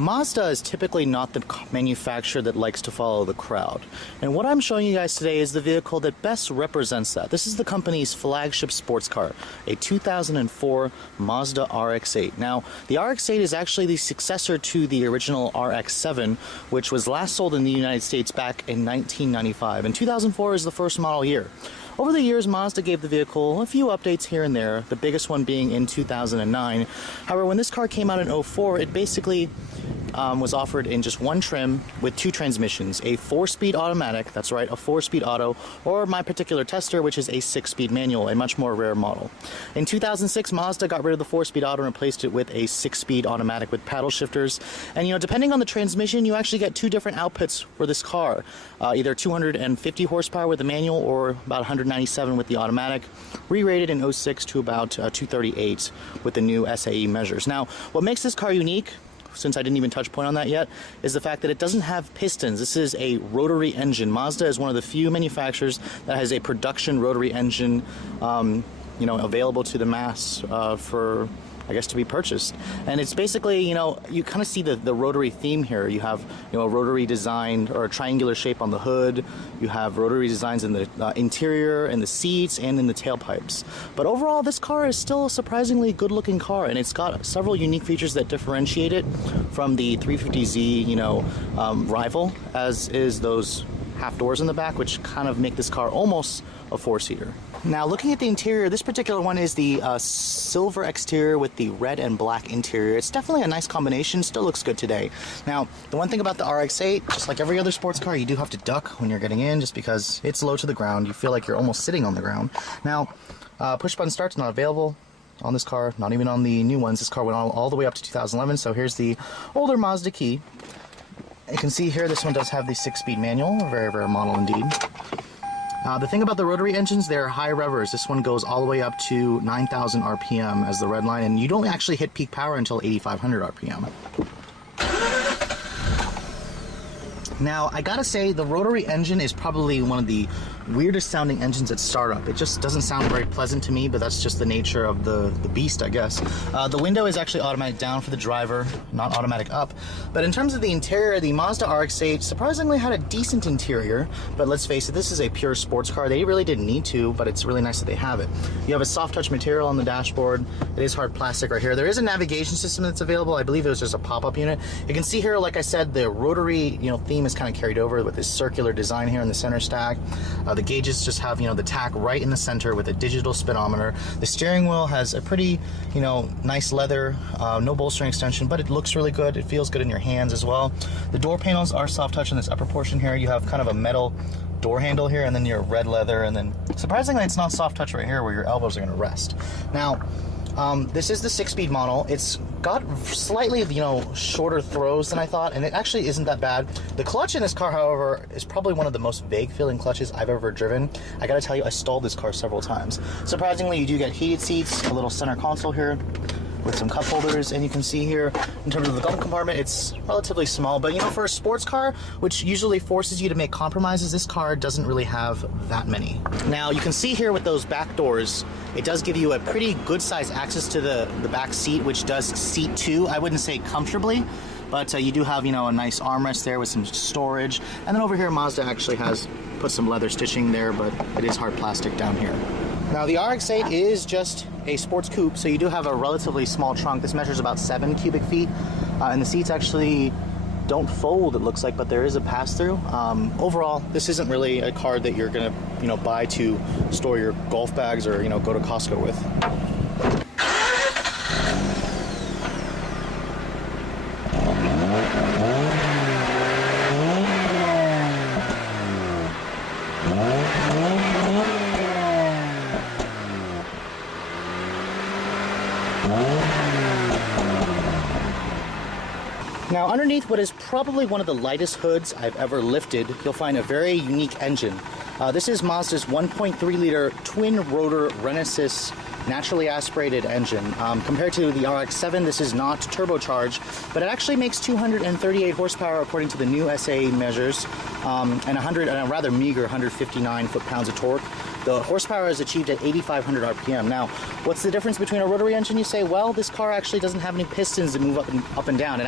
Mazda is typically not the manufacturer that likes to follow the crowd. And what I'm showing you guys today is the vehicle that best represents that. This is the company's flagship sports car, a 2004 Mazda RX-8. Now, the RX-8 is actually the successor to the original RX-7, which was last sold in the United States back in 1995. And 2004 is the first model year. Over the years, Mazda gave the vehicle a few updates here and there, the biggest one being in 2009. However, when this car came out in 2004, it basically was offered in just one trim with two transmissions, a 4-speed automatic, that's right, a 4-speed auto, or my particular tester, which is a 6-speed manual, a much more rare model. In 2006, Mazda got rid of the 4-speed auto and replaced it with a 6-speed automatic with paddle shifters. And depending on the transmission, you actually get two different outputs for this car, either 250 horsepower with the manual or about 197 with the automatic, re-rated in 2006 to about 238 with the new SAE measures. Now, what makes this car unique, since I didn't even touch point on that yet, is the fact that it doesn't have pistons. This is a rotary engine. Mazda is one of the few manufacturers that has a production rotary engine, available to the mass for, I guess, to be purchased. And it's basically, you kind of see the rotary theme here. You have, a rotary designed or a triangular shape on the hood. You have rotary designs in the interior and the seats and in the tailpipes. But overall, this car is still a surprisingly good-looking car, and it's got several unique features that differentiate it from the 350Z, rival, as is those half doors in the back, which kind of make this car almost a 4-seater. Now, looking at the interior, this particular one is the silver exterior with the red and black interior. It's definitely a nice combination, still looks good today. Now, the one thing about the RX-8, just like every other sports car, you do have to duck when you're getting in just because it's low to the ground. You feel like you're almost sitting on the ground. Now, push-button start's not available on this car, not even on the new ones. This car went all the way up to 2011, so here's the older Mazda key. You can see here, this one does have the 6-speed manual, a very rare model indeed. The thing about the rotary engines, they're high revers. This one goes all the way up to 9,000 RPM as the red line, and you don't actually hit peak power until 8,500 RPM. Now, I gotta say, the rotary engine is probably one of the weirdest sounding engines at startup. It just doesn't sound very pleasant to me, but that's just the nature of the beast, I guess. The window is actually automatic down for the driver, not automatic up. But in terms of the interior, the Mazda RX-8 surprisingly had a decent interior, but let's face it, this is a pure sports car. They really didn't need to, but it's really nice that they have it. You have a soft touch material on the dashboard. It is hard plastic right here. There is a navigation system that's available. I believe it was just a pop-up unit. You can see here, like I said, the rotary theme is kind of carried over with this circular design here in the center stack. The gauges just have the tack right in the center with a digital speedometer. The steering wheel has a pretty nice leather, no bolstering extension, but it looks really good. It feels good in your hands as well. The door panels are soft touch in this upper portion here. You have kind of a metal door handle here, and then your red leather, and then surprisingly it's not soft touch right here where your elbows are going to rest. Now, this is the 6-speed model. It's got slightly, shorter throws than I thought, and it actually isn't that bad. The clutch in this car, however, is probably one of the most vague feeling clutches I've ever driven. I gotta tell you, I stalled this car several times. Surprisingly, you do get heated seats, a little center console here with some cup holders, and you can see here in terms of the glove compartment, it's relatively small, but for a sports car, which usually forces you to make compromises, this car doesn't really have that many. Now, you can see here with those back doors, it does give you a pretty good size access to the back seat, which does seat 2. I wouldn't say comfortably, but you do have a nice armrest there with some storage. And then over here, Mazda actually has put some leather stitching there, but it is hard plastic down here. Now, the RX-8 is just a sports coupe, so you do have a relatively small trunk. This measures about 7 cubic feet, and the seats actually don't fold, it looks like, but there is a pass-through. Overall, this isn't really a car that you're gonna, buy to store your golf bags or, go to Costco with. Now, underneath what is probably one of the lightest hoods I've ever lifted, you'll find a very unique engine. This is Mazda's 1.3-liter twin-rotor Renesis naturally aspirated engine. Compared to the RX-7, this is not turbocharged, but it actually makes 238 horsepower according to the new SAE measures, and a rather meager 159 foot-pounds of torque. The horsepower is achieved at 8,500 RPM. Now, what's the difference between a rotary engine? You say, well, this car actually doesn't have any pistons that move up and down.